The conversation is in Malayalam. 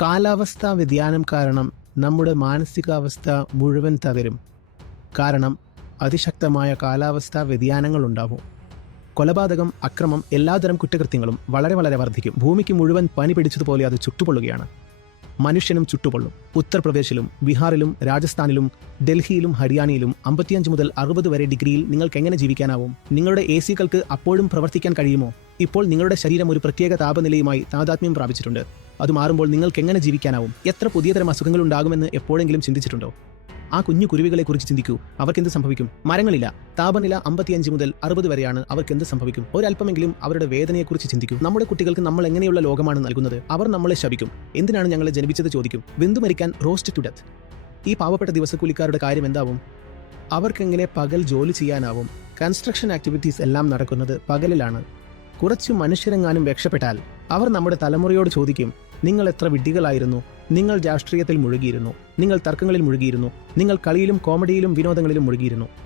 കാലാവസ്ഥാ വ്യതിയാനം കാരണം നമ്മുടെ മാനസികാവസ്ഥ മുഴുവൻ തകരും. കാരണം അതിശക്തമായ കാലാവസ്ഥാ വ്യതിയാനങ്ങൾ ഉണ്ടാവും. കൊലപാതകം, അക്രമം, എല്ലാതരം കുറ്റകൃത്യങ്ങളും വളരെ വളരെ വർദ്ധിക്കും. ഭൂമിക്ക് മുഴുവൻ പനി പിടിച്ചതുപോലെ അത് ചുട്ടുപൊള്ളുകയാണ്. മനുഷ്യനും ചുട്ടുപൊള്ളും. ഉത്തർപ്രദേശിലും ബീഹാറിലും രാജസ്ഥാനിലും ഡൽഹിയിലും ഹരിയാനയിലും 55 മുതൽ 60 വരെ ഡിഗ്രിയിൽ നിങ്ങൾക്ക് എങ്ങനെ ജീവിക്കാനാവും? നിങ്ങളുടെ AC കൾക്ക് അപ്പോഴും പ്രവർത്തിക്കാൻ കഴിയുമോ? ഇപ്പോൾ നിങ്ങളുടെ ശരീരം ഒരു പ്രത്യേക താപനിലയുമായി താദാത്മ്യം പ്രാപിച്ചിട്ടുണ്ട്. അത് മാറുമ്പോൾ നിങ്ങൾക്ക് എങ്ങനെ ജീവിക്കാനാവും? എത്ര പുതിയതരം അസുഖങ്ങൾ ഉണ്ടാകുമെന്ന് എപ്പോഴെങ്കിലും ചിന്തിച്ചിട്ടുണ്ടോ? ആ കുഞ്ഞു കുരുവികളെ കുറിച്ച് ചിന്തിക്കൂ. അവർക്കെന്ത് സംഭവിക്കും? മരങ്ങളില്ല. താപനില 55 മുതൽ 60 വരെയാണ്. അവർക്കെന്ത് സംഭവിക്കും? ഒരല്പമെങ്കിലും അവരുടെ വേദനയെക്കുറിച്ച് ചിന്തിക്കൂ. നമ്മുടെ കുട്ടികൾക്ക് നമ്മൾ എങ്ങനെയുള്ള ലോകമാണ് നൽകുന്നത്? അവർ നമ്മളെ ശപിക്കും. എന്തിനാണ് ഞങ്ങളെ ജനിപ്പിച്ചത് ചോദിക്കും. വെന്തു മരിക്കാൻ, റോസ്റ്റ് ടു ഡെത്ത്. ഈ പാവപ്പെട്ട ദിവസക്കൂലിക്കാരുടെ കാര്യം എന്താവും? അവർക്കെങ്ങനെ പകൽ ജോലി ചെയ്യാനാവും? കൺസ്ട്രക്ഷൻ ആക്ടിവിറ്റീസ് എല്ലാം നടക്കുന്നത് പകലിലാണ്. കുറച്ചു മനുഷ്യരെങ്ങാനും രക്ഷപ്പെട്ടാൽ അവർ നമ്മുടെ തലമുറയോട് ചോദിക്കും, നിങ്ങൾ എത്ര വിഡ്ഢികളായിരുന്നു? നിങ്ങൾ രാഷ്ട്രീയത്തിൽ മുഴുകിയിരുന്നു, നിങ്ങൾ തർക്കങ്ങളിൽ മുഴുകിയിരുന്നു, നിങ്ങൾ കളിയിലും കോമഡിയിലും വിനോദങ്ങളിലും മുഴുകിയിരുന്നു.